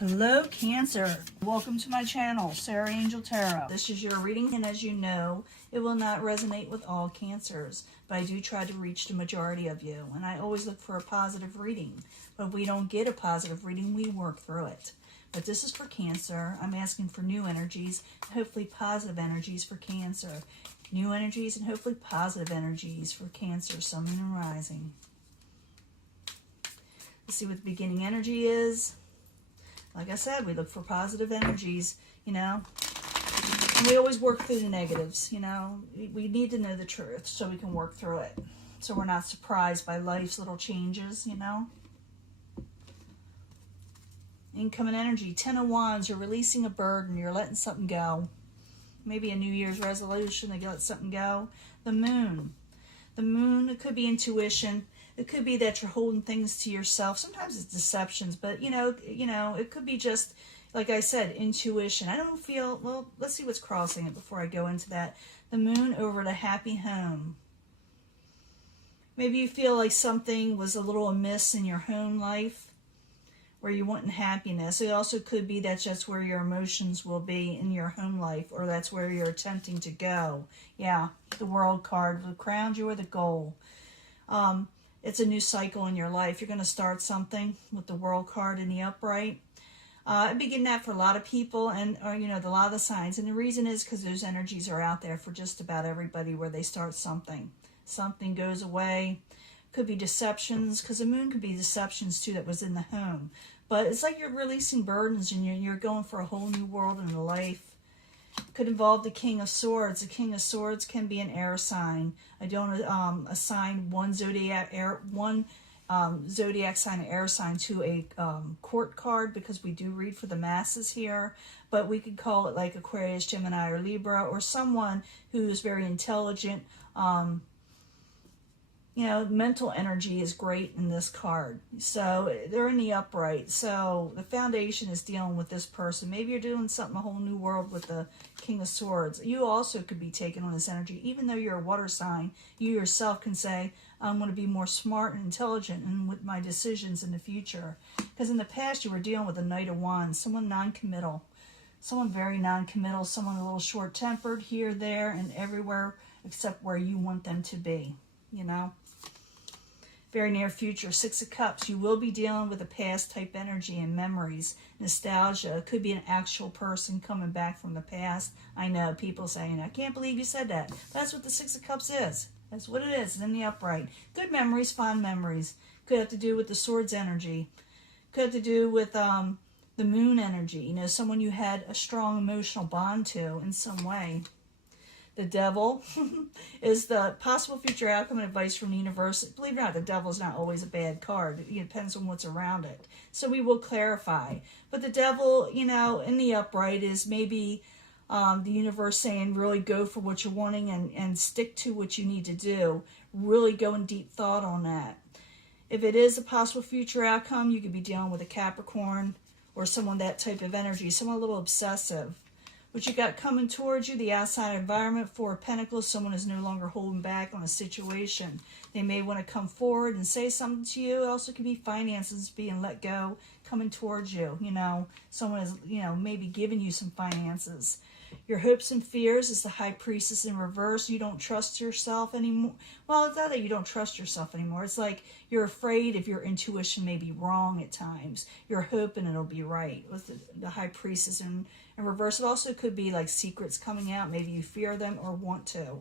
Hello Cancer, welcome to my channel, Sarah Angel Tarot. This is your reading, and as you know, it will not resonate with all Cancers, but I do try to reach the majority of you, and I always look for a positive reading. But if we don't get a positive reading, we work through it. But this is for Cancer. I'm asking for new energies, hopefully positive energies for Cancer. New energies and hopefully positive energies for Cancer, Sun, Moon, and Rising. Let's see what the beginning energy is. Like I said, we look for positive energies, you know. And we always work through the negatives, you know. We need to know the truth so we can work through it. So we're not surprised by life's little changes, you know. Incoming energy, 10 of Wands, you're releasing a burden, you're letting something go. Maybe a New Year's resolution to let something go. The Moon. The Moon, it could be intuition. It could be that you're holding things to yourself. Sometimes it's deceptions, but you know, it could be just, like I said, intuition. I don't feel, well, let's see what's crossing it before I go into that. The Moon over the happy home. Maybe you feel like something was a little amiss in your home life where you want happiness. It also could be that's just where your emotions will be in your home life, or that's where you're attempting to go. Yeah, the World card, the crown jewel, the goal. It's a new cycle in your life. You're going to start something with the World card in the upright. I've been getting that for a lot of people, and you know, a lot of the signs. And the reason is because those energies are out there for just about everybody where they start something. Something goes away. Could be deceptions, because the Moon could be deceptions too that was in the home. But it's like you're releasing burdens and you're going for a whole new world in life. Could involve the King of Swords. The King of Swords can be an air sign. I don't assign one zodiac sign, air sign to a court card, because we do read for the masses here. But we could call it like Aquarius, Gemini, or Libra, or someone who is very intelligent. You know, mental energy is great in this card. So they're in the upright. So the foundation is dealing with this person. Maybe you're doing something, a whole new world with the King of Swords. You also could be taking on this energy. Even though you're a water sign, you yourself can say, I'm going to be more smart and intelligent and with my decisions in the future. Because in the past, you were dealing with a Knight of Wands, someone non-committal. Someone very non-committal, someone a little short-tempered here, there, and everywhere except where you want them to be, you know. Very near future, Six of Cups. You will be dealing with a past type energy and memories, nostalgia. It could be an actual person coming back from the past. I know people saying, I can't believe you said that. That's what the Six of Cups is. That's what it is. It's in the upright. Good memories, fond memories. Could have to do with the Swords energy. Could have to do with the Moon energy. You know, someone you had a strong emotional bond to in some way. The Devil is the possible future outcome and advice from the universe. Believe it or not, the Devil is not always a bad card. It depends on what's around it. So we will clarify. But the Devil, you know, in the upright is maybe the universe saying really go for what you're wanting and stick to what you need to do. Really go in deep thought on that. If it is a possible future outcome, you could be dealing with a Capricorn or someone that type of energy, someone a little obsessive. What you got coming towards you, the outside environment, Four of Pentacles, someone is no longer holding back on a situation. They may want to come forward and say something to you. It also could be finances being let go, coming towards you. You know, someone is, you know, maybe giving you some finances. Your hopes and fears is the High Priestess in reverse. You don't trust yourself anymore. Well, it's not that you don't trust yourself anymore. It's like you're afraid if your intuition may be wrong at times. You're hoping it'll be right with the High Priestess in reverse. It also could be like secrets coming out. Maybe you fear them or want to.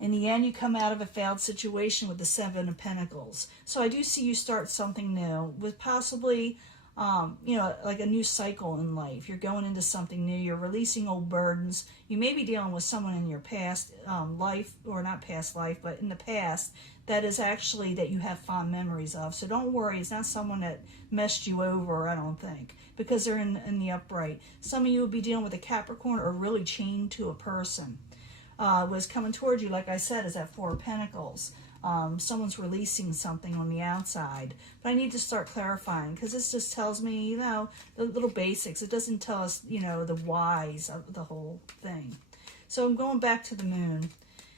In the end, you come out of a failed situation with the Seven of Pentacles. So I do see you start something new with possibly you know, like a new cycle in life. You're going into something new. You're releasing old burdens. You may be dealing with someone in your past life, or not past life, but in the past, that is actually that you have fond memories of. So don't worry. It's not someone that messed you over, I don't think, because they're in the upright. Some of you will be dealing with a Capricorn or really chained to a person. Was coming towards you, like I said, is that Four of Pentacles. Someone's releasing something on the outside. But I need to start clarifying, because this just tells me, you know, the little basics. It doesn't tell us, you know, the whys of the whole thing. So I'm going back to the Moon.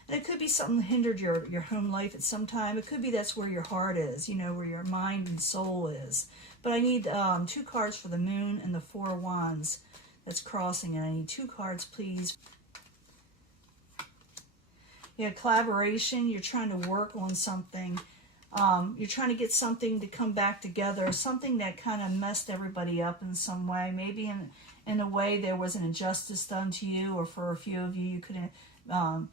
And it could be something that hindered your home life at some time. It could be that's where your heart is, you know, where your mind and soul is. But I need 2 cards for the moon and the 4 of wands that's crossing. And I need 2 cards, please. Yeah, collaboration. You're trying to work on something. You're trying to get something to come back together. Something that kind of messed everybody up in some way. Maybe in a way there was an injustice done to you, or for a few of you, you could have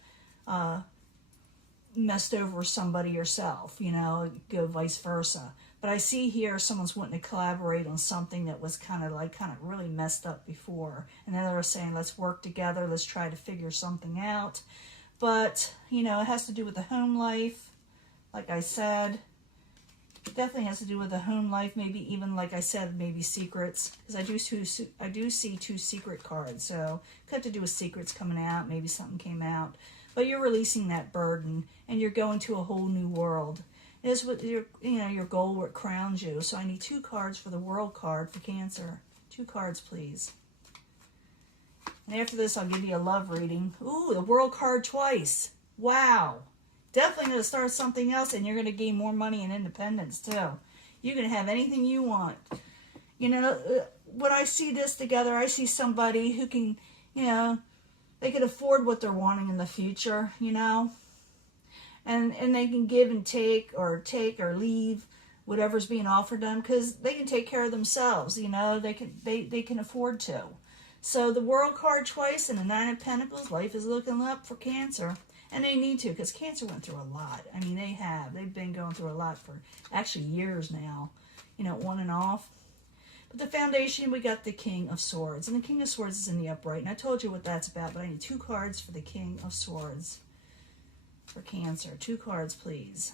messed over somebody yourself, you know, go vice versa. But I see here someone's wanting to collaborate on something that was kind of really messed up before. And then they're saying, let's work together, let's try to figure something out. But, you know, it has to do with the home life. Like I said, it definitely has to do with the home life. Maybe even, like I said, maybe secrets. Because I do see 2 secret cards. So it could have to do with secrets coming out. Maybe something came out. But you're releasing that burden. And you're going to a whole new world. It is what your goal, what crowns you. So I need 2 cards for the World card for Cancer. 2 cards, please. And after this, I'll give you a love reading. Ooh, the World card twice. Wow. Definitely going to start something else, and you're going to gain more money and independence, too. You can have anything you want. You know, when I see this together, I see somebody who can, you know, they can afford what they're wanting in the future, you know. And they can give and take or leave whatever's being offered them, because they can take care of themselves, you know. They can afford to. So the World card twice and the 9 of Pentacles, life is looking up for Cancer. And they need to, because Cancer went through a lot. I mean, they've been going through a lot for actually years now, you know, on and off. But the foundation, we got the King of Swords. And the King of Swords is in the upright. And I told you what that's about, but I need 2 cards for the King of Swords for Cancer. 2 cards, please.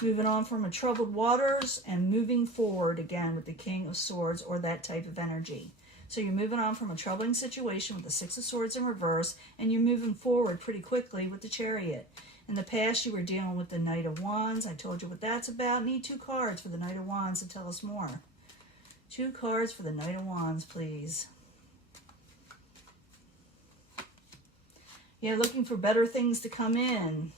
Moving on from a troubled waters and moving forward again with the King of Swords, or that type of energy. So you're moving on from a troubling situation with the 6 of Swords in reverse, and you're moving forward pretty quickly with the Chariot. In the past, you were dealing with the Knight of Wands. I told you what that's about. Need 2 cards for the Knight of Wands to tell us more. 2 cards for the Knight of Wands, please. Yeah, looking for better things to come in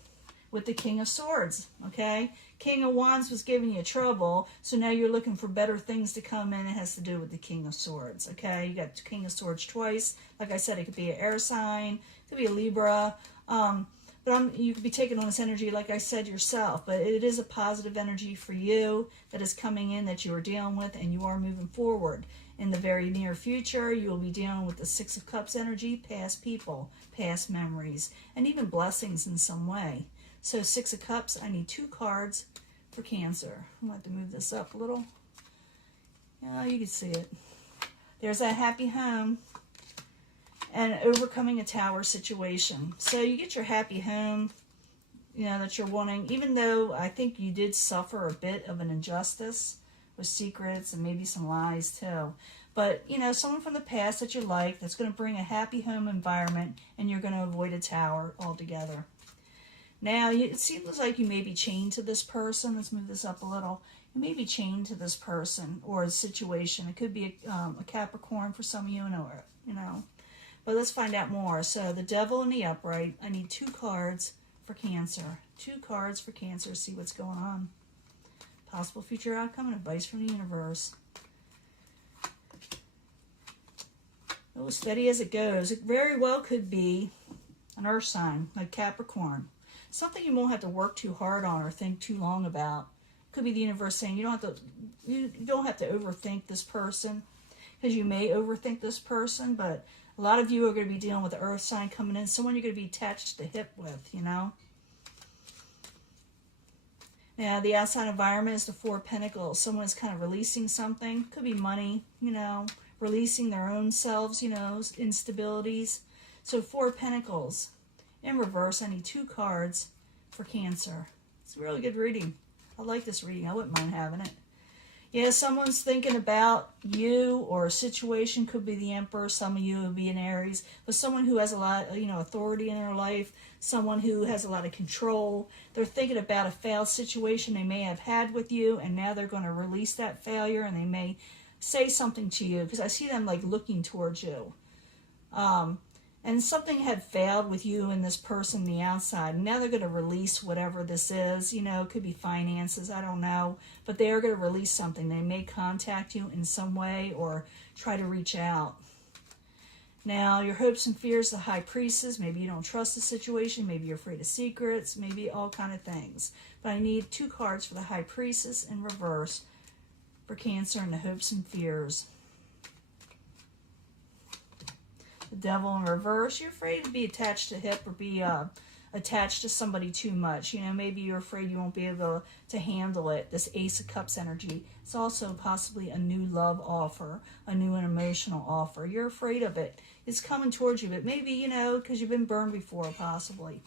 with the King of Swords, okay? King of Wands was giving you trouble, so now you're looking for better things to come in. It has to do with the King of Swords, okay? You got King of Swords twice. Like I said, it could be an air sign, it could be a Libra, but you could be taking on this energy, like I said, yourself. But it is a positive energy for you that is coming in, that you are dealing with, and you are moving forward. In the very near future, you will be dealing with the 6 of Cups energy, past people, past memories, and even blessings in some way. So 6 of Cups, I need 2 cards for Cancer. I'm going to have to move this up a little. Yeah, you can see it. There's a happy home and overcoming a tower situation. So you get your happy home, you know, that you're wanting, even though I think you did suffer a bit of an injustice with secrets and maybe some lies too. But, you know, someone from the past that you like, that's going to bring a happy home environment, and you're going to avoid a tower altogether. Now, it seems like you may be chained to this person. Let's move this up a little. You may be chained to this person or a situation. It could be a Capricorn for some of you, you know. But let's find out more. So, the Devil in the upright. I need 2 cards for Cancer. 2 cards for Cancer. See what's going on. Possible future outcome and advice from the universe. Oh, steady as it goes. It very well could be an earth sign, like Capricorn. Something you won't have to work too hard on or think too long about. Could be the universe saying you don't have to overthink this person, because you may overthink this person, but a lot of you are going to be dealing with the earth sign coming in, someone you're going to be attached to the hip with, you know. Now, the outside environment is the 4 of Pentacles. Someone is kind of releasing something. Could be money, you know, releasing their own selves, you know, instabilities. So 4 of Pentacles. In reverse, I need 2 cards for Cancer. It's a really good reading. I like this reading. I wouldn't mind having it. Yeah, someone's thinking about you or a situation. Could be the Emperor. Some of you would be an Aries. But someone who has a lot, you know, authority in their life. Someone who has a lot of control. They're thinking about a failed situation they may have had with you, and now they're going to release that failure, and they may say something to you, because I see them like looking towards you. And something had failed with you and this person on the outside. Now they're going to release whatever this is. You know, it could be finances, I don't know. But they are going to release something. They may contact you in some way or try to reach out. Now, your hopes and fears, the High Priestess. Maybe you don't trust the situation. Maybe you're afraid of secrets. Maybe all kind of things. But I need 2 cards for the High Priestess in reverse for Cancer and the hopes and fears. The Devil in reverse. You're afraid to be attached to hip or be attached to somebody too much. You know, maybe you're afraid you won't be able to handle it. This Ace of Cups energy. It's also possibly a new love offer, a new and emotional offer. You're afraid of it. It's coming towards you, but maybe, you know, because you've been burned before, possibly.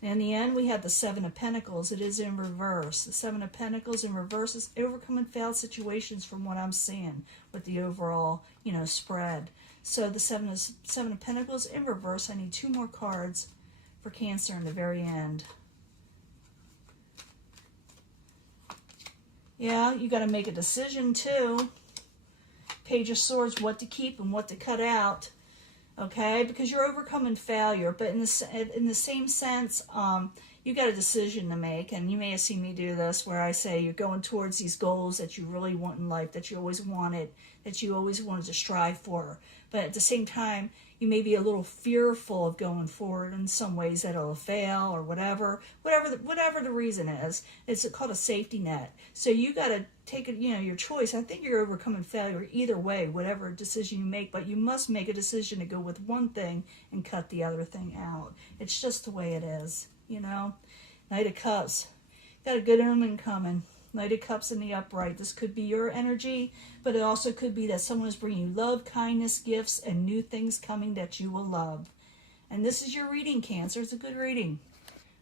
And in the end, we have the Seven of Pentacles. It is in reverse. The Seven of Pentacles in reverse is overcoming failed situations from what I'm seeing with the overall, you know, spread. So the Seven of Pentacles in reverse. I need 2 more cards for Cancer in the very end. Yeah, you got to make a decision too. Page of Swords, what to keep and what to cut out. Okay, because you're overcoming failure, but in the same sense, you got a decision to make, and you may have seen me do this, where I say you're going towards these goals that you really want in life, that you always wanted, to strive for. But at the same time, you may be a little fearful of going forward in some ways that it'll fail or whatever the reason is. It's called a safety net. So you got to take it, you know, your choice. I think you're overcoming failure either way, whatever decision you make, but you must make a decision to go with one thing and cut the other thing out. It's just the way it is, you know. Knight of Cups. Got a good omen coming. Knight of Cups in the upright. This could be your energy, but it also could be that someone is bringing you love, kindness, gifts, and new things coming that you will love. And this is your reading, Cancer. It's a good reading.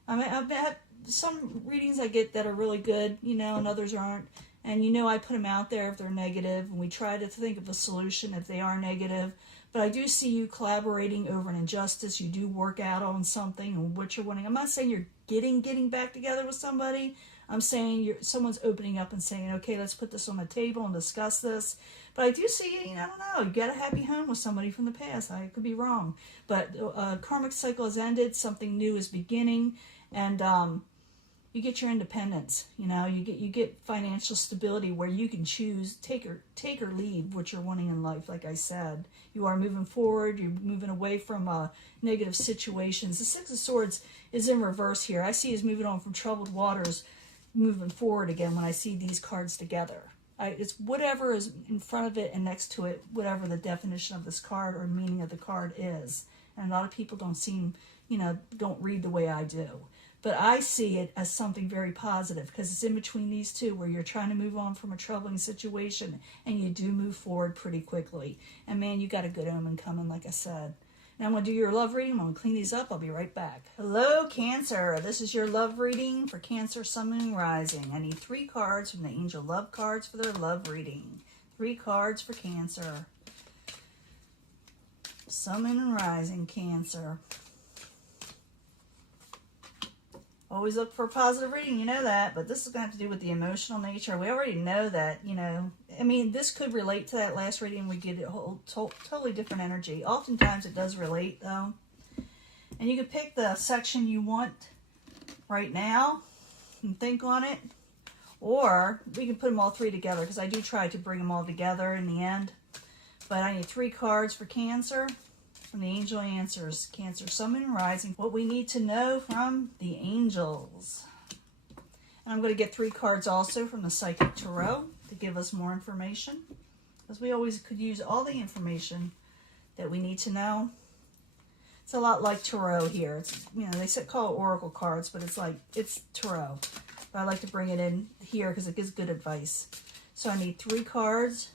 I mean, I've had some readings I get that are really good, you know, and others aren't. And, you know, I put them out there if they're negative, and we try to think of a solution if they are negative. But I do see you collaborating over an injustice. You do work out on something and what you're wanting. I'm not saying you're getting back together with somebody. I'm saying someone's opening up and saying, okay, let's put this on the table and discuss this. But I do see, you know, I don't know, you got a happy home with somebody from the past. I could be wrong. But karmic cycle has ended. Something new is beginning. And you get your independence. You know, you get financial stability where you can choose, take or leave what you're wanting in life, like I said. You are moving forward. You're moving away from negative situations. The Six of Swords is in reverse here. I see is moving on from troubled waters, moving forward again when I see these cards together. It's whatever is in front of it and next to it, whatever the definition of this card or meaning of the card is. And a lot of people don't read the way I do. But I see it as something very positive because it's in between these two where you're trying to move on from a troubling situation and you do move forward pretty quickly. And man, you got a good omen coming, like I said. Now I'm going to do your love reading. I'm going to clean these up. I'll be right back. Hello, Cancer. This is your love reading for Cancer, Sun, Moon, Rising. I need 3 cards from the Angel Love cards for their love reading. 3 cards for Cancer. Sun, Moon, and Rising, Cancer. Always look for a positive reading, you know that, but this is going to have to do with the emotional nature. We already know that, you know. I mean, this could relate to that last reading. We get a whole totally different energy. Oftentimes it does relate, though. And you can pick the section you want right now and think on it. Or we can put them all 3 together because I do try to bring them all together in the end. But I need 3 cards for Cancer. From the Angel Answers, Cancer, Sun, Moon, and Rising. What we need to know from the angels. And I'm going to get 3 cards also from the Psychic Tarot to give us more information. Because we always could use all the information that we need to know. It's a lot like Tarot here. It's, you know, they call it Oracle cards, but it's Tarot. But I like to bring it in here because it gives good advice. So I need 3 cards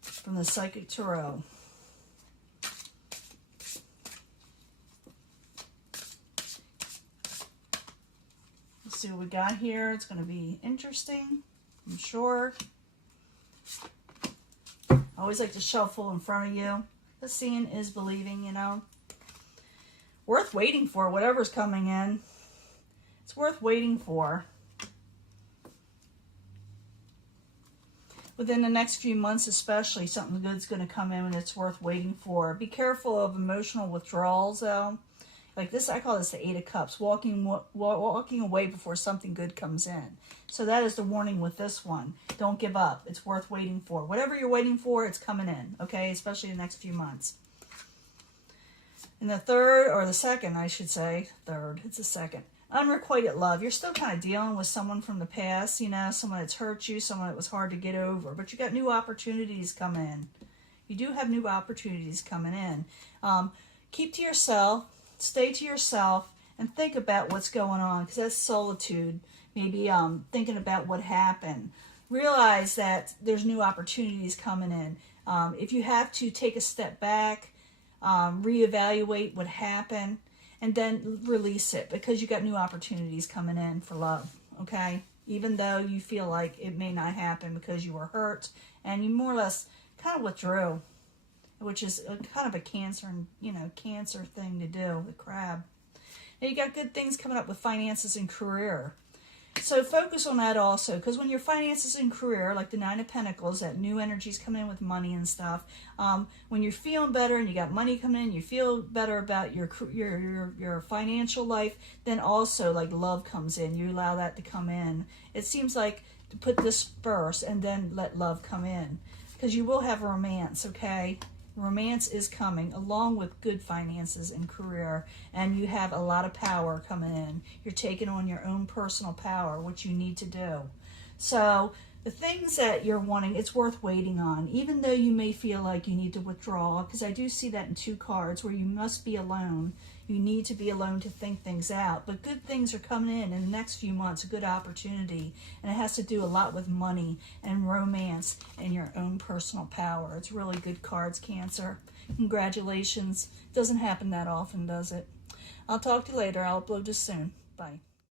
from the Psychic Tarot. See what we got here. It's going to be interesting, I'm sure. I always like to shuffle in front of you. The seeing is believing, you know. Worth waiting for, whatever's coming in. It's worth waiting for. within the next few months especially, something good's going to come in and it's worth waiting for. Be careful of emotional withdrawals, though. Like this, I call this the Eight of Cups, walking away before something good comes in. So that is the warning with this one. Don't give up. It's worth waiting for. Whatever you're waiting for, it's coming in, okay? Especially the next few months. And the third, or the second, I should say, third, it's the second. Unrequited love. You're still kind of dealing with someone from the past, you know, someone that's hurt you, someone that was hard to get over. But you got new opportunities coming in. You do have new opportunities coming in. Keep to yourself. Stay to yourself and think about what's going on, because that's solitude. Maybe thinking about what happened. Realize that there's new opportunities coming in. If you have to take a step back, reevaluate what happened, and then release it, because you got new opportunities coming in for love, okay? Even though you feel like it may not happen because you were hurt and you more or less kind of withdrew, which is kind of a Cancer thing to do, the crab. Now you got good things coming up with finances and career. So focus on that also, because when your finances and career, like the Nine of Pentacles, that new energy's coming in with money and stuff. When you're feeling better and you got money coming in, you feel better about your financial life. Then also like love comes in. You allow that to come in. It seems like to put this first and then let love come in, because you will have romance. Okay. Romance is coming along with good finances and career, and you have a lot of power coming in. You're taking on your own personal power, which you need to do. So the things that you're wanting, it's worth waiting on, even though you may feel like you need to withdraw, because I do see that in two cards where you must be alone. You need to be alone to think things out. But good things are coming in the next few months, a good opportunity. And it has to do a lot with money and romance and your own personal power. It's really good cards, Cancer. Congratulations. Doesn't happen that often, does it? I'll talk to you later. I'll upload this soon. Bye.